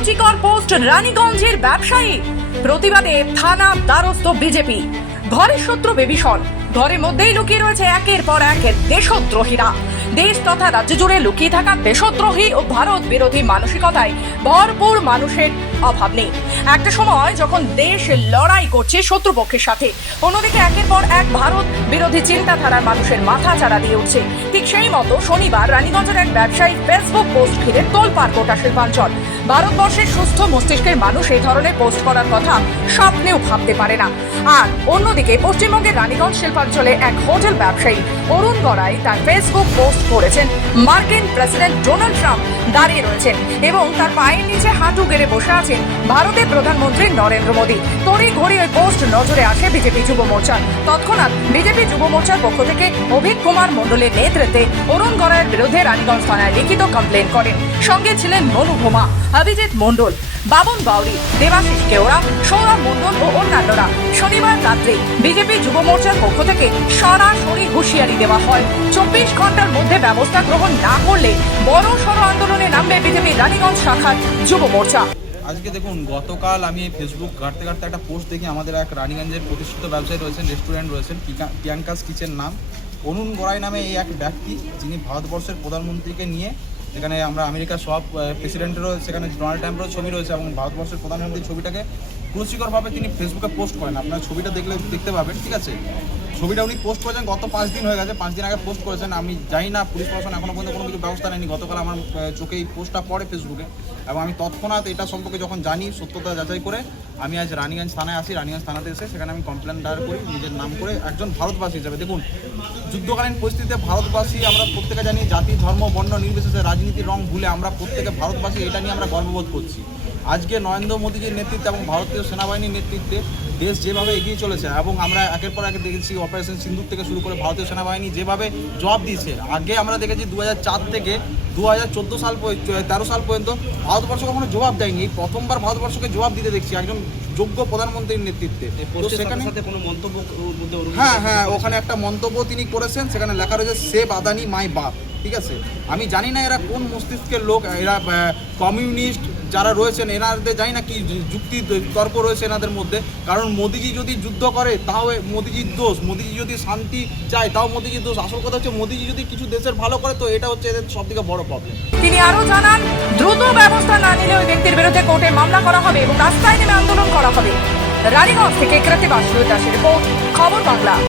কুরুচিকর post রানীগঞ্জের ব্যবসায়ী। প্রতিবাদে থানা দ্বারস্থ বিজেপি। ঘরের শত্রু বেবিষণ ঘরের মধ্যেই লুকিয়ে রয়েছে একের পর এক দেশদ্রোহীরা। দেশ তথা রাজ্য জুড়ে লুকিয়ে থাকা দেশদ্রোহী ও ভারত বিরোধী মানসিকতায় ভরপুর মানুষের অভাব নেই। একটা সময় যখন দেশ লড়াই করছে শত্রুপক্ষের সাথে, অন্যদিকে একের পর এক ভারত বিরোধী চিন্তাধারার মানুষের মাথা চাড়া দিয়ে উঠছে। ঠিক সেই মতো শনিবার রানীগঞ্জের এক ব্যবসায়ী ফেসবুক পোস্ট ঘিরে তোলপাড় গোটা শিল্পাঞ্চল। ভারতবর্ষের সুস্থ মস্তিষ্কের মানুষ এই ধরনের পোস্ট করার কথা স্বপ্নেও ভাবতে পারে না। আর অন্যদিকে পশ্চিমবঙ্গের রানীগঞ্জ শিল্পাঞ্চলে এক হোটেল ব্যবসায়ী অরুণ গড়াই তার ফেসবুক পোস্ট করেছেন, মার্কিন প্রেসিডেন্ট ডোনাল্ড ট্রাম্প দাঁড়িয়ে রয়েছেন এবং তার পায়ের নিচে হাঁটু গেড়ে বসে আছেন ভারতের প্রধানমন্ত্রী নরেন্দ্র মোদী। তড়ি ঘড়ি ওই পোস্ট নজরে আসে বিজেপি যুব মোর্চা তৎক্ষণাৎ বিজেপি যুব মোর্চার পক্ষ থেকে অভিক কুমার মণ্ডলের নেতৃত্বে অরুণ গড়াইয়ের বিরুদ্ধে রানীগঞ্জ থানায় লিখিত কমপ্লেন করেন। সঙ্গে ছিলেন মনু ভোমা, অভিজিৎ মণ্ডল, বাবন বাউরি, দেবাশিস কেওড়া, সৌরভ মণ্ডল ও অন্যান্যরা। শনিবার রাত্রে বিজেপি যুব মোর্চার পক্ষ থেকে সরাসরি হুঁশিয়ারি দেওয়া হয়। চব্বিশ ঘণ্টার মধ্যে ব্যবস্থা গ্রহণ না করলে বড় সড় আন্দোলনে নামবে বিজেপি রানীগঞ্জ শাখার যুব মোর্চা। আজকে দেখুন, গতকাল আমি এই ফেসবুক ঘাটতে ঘাটতে একটা পোস্ট দেখি, আমাদের এক রানীগঞ্জের প্রতিষ্ঠিত ব্যবসায়ী রয়েছেন রেস্টুরেন্ট রয়েছেন প্রিয়াঙ্কাস কিচেন নাম। অরুণ গড়াই নামে এই এক ব্যক্তি, যিনি ভারতবর্ষের প্রধানমন্ত্রীকে নিয়ে যেখানে আমরা আমেরিকার সব প্রেসিডেন্টেরও সেখানে ডোনাল্ড ট্রাম্পেরও ছবি রয়েছে এবং ভারতবর্ষের প্রধানমন্ত্রীর ছবিটাকে কুরুচিকরভাবে তিনি ফেসবুকে পোস্ট করেন। আপনার ছবিটা দেখলে দেখতে পাবেন, ঠিক আছে? ছবিটা উনি পোস্ট করেছেন, গত পাঁচ দিন হয়ে গেছে, পাঁচ দিন আগে পোস্ট করেছেন। আমি জানি না, পুলিশ প্রশাসন এখনও পর্যন্ত কোনো কিছু ব্যবস্থা নেয়নি। গতকাল আমার চোখে এই পোস্টটা পড়ে ফেসবুকে এবং আমি তৎক্ষণাৎ এটা সম্পর্কে যখন জানি, সত্যতা যাচাই করে, আমি আজ রানীগঞ্জ থানায় আসি। রানীগঞ্জ থানাতে এসে সেখানে আমি কমপ্লেন দায়ের করি, নিজের নাম করে একজন ভারতবাসী হিসাবে। দেখুন, যুদ্ধকালীন পরিস্থিতিতে ভারতবাসী আমরা প্রত্যেকে জানি জাতি, ধর্ম, বর্ণ, নির্বিশেষে রাজনীতির রং ভুলে আমরা প্রত্যেকে ভারতবাসী, এটা নিয়ে আমরা গর্ববোধ করছি। আজকে নরেন্দ্র মোদীজির নেতৃত্বে এবং ভারতীয় সেনাবাহিনীর নেতৃত্বে দেশ যেভাবে এগিয়ে চলেছে এবং আমরা একের পর এক দেখেছি অপারেশন সিন্ধুর থেকে শুরু করে ভারতীয় সেনাবাহিনী যেভাবে জবাব দিয়েছে। আগে আমরা দেখেছি দু হাজার চার থেকে দু হাজার চোদ্দ সাল তেরো সাল পর্যন্ত ভারতবর্ষ কখনো জবাব দেয়নি। এই প্রথমবার ভারতবর্ষকে জবাব দিতে দেখছি একজন যোগ্য প্রধানমন্ত্রীর নেতৃত্বে। সেখানে কোনো মন্তব্য হ্যাঁ হ্যাঁ ওখানে একটা মন্তব্য তিনি করেছেন সেখানে লেখা রয়েছে সেভ আদানি মাই বাপ। ঠিক আছে? আমি জানি না এরা কোন মস্তিষ্কের লোক, এরা কমিউনিস্ট যারা রয়েছেন, এনাদের জানি না কি যুক্তি তর্ক রয়েছে এনাদের মধ্যে। কারণ মোদিজি যদি যুদ্ধ করে, তাও মোদিজির দোষ। মোদিজি যদি শান্তি চায়, তাও মোদিজির দোষ। আসল কথা হচ্ছে, মোদিজি যদি কিছু দেশের ভালো করে, তো এটা হচ্ছে এদের সব থেকে বড় প্রবলেম তিনি আরও জানান, দ্রুত ব্যবস্থা না নিলে ওই ব্যক্তির বিরুদ্ধে কোর্টে মামলা করা হবে এবং রাস্তায় নেমে আন্দোলন করা হবে। রানীগঞ্জ থেকে কৃতিবাস রিপোর্ট, খবর বাংলা।